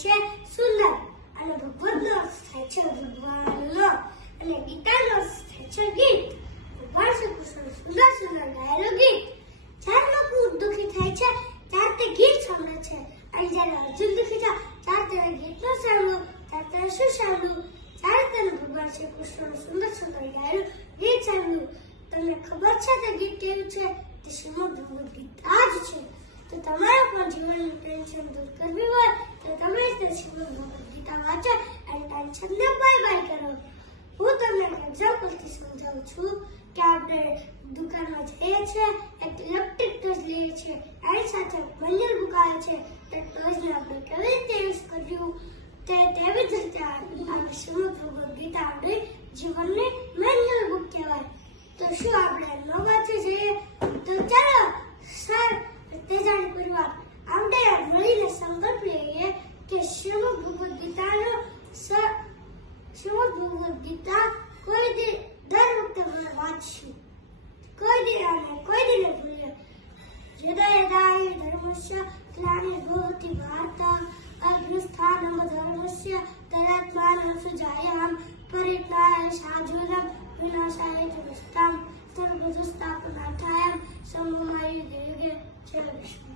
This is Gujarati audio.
છે સુંદર, અને ભગવદનો અર્થ થાય છે ભગવાનનો, અને ગીતાનો અર્થ થાય છે ગીત. ભગવાન શ્રી કૃષ્ણ સુંદર સુંદર ગાયેલું ગીત. જ્યારે લોકો દુઃખી થાય છે ત્યારે તે ગીત સાંભળે છે, અને જ્યારે અર્જુન દુઃખી થાય ત્યારે તેને ગીતનું સાંભળ્યું. ત્યારે તેને શું સાંભળ્યું? ત્યારે તેને ભગવાન શ્રી કૃષ્ણનું સુંદર સુંદર ગાયેલું ગીત સાંભળ્યું. તમને ખબર છે તે ગીત કેવું છે? તે શ્રીમદ ભગવદ ગીતા જ છે. તો તમારે પણ જીવનની ટેન્શન દૂર કરવી હોય તો તમે તે શ્રીમદ ભગવદ ગીતા વાંચો અને ટેન્શનને બાય બાય કરો. હું તમને એક એક્ઝામ્પલથી સમજાવું છું કે આપણે દુકાનમાં જઈએ છીએ, એક ઇલેક્ટ્રિક ટોર્ચ લઈએ છીએ, એની સાથે મેન્યુઅલ બુક આવે છે. તે ટોર્ચને આપણે કેવી રીતે યુઝ કર્યું તેવી જ રીતે આપણે શ્રીમદ ભગવદ ગીતા આપણી જીવનની મેન્યુઅલ બુક કહેવાય. તો શું આપણે ન વાંચી જઈએ? તો ચાલો સર તેજાની પરિવાર આપણે મળીને સંકલ્પ લઈએ કે શ્રીમદ ભગવદ ગીતા કોઈ દી દર વખતે આપણે વાંચીશું, કોઈ દી ને ભૂલીએ. યદા યદા હિ ધર્મસ્ય ગ્લાનિર્ભવતિ ભારત અભ્યુત્થાનમ ધર્મસ્ય તદાત્માનં સુજાયતામ પરિત્રાણાય સાધૂનાં વિનાશાય ચ दुष्टां सर्वदुष्टापनार्थाय संभवाय युगे युगे जय विष्णु.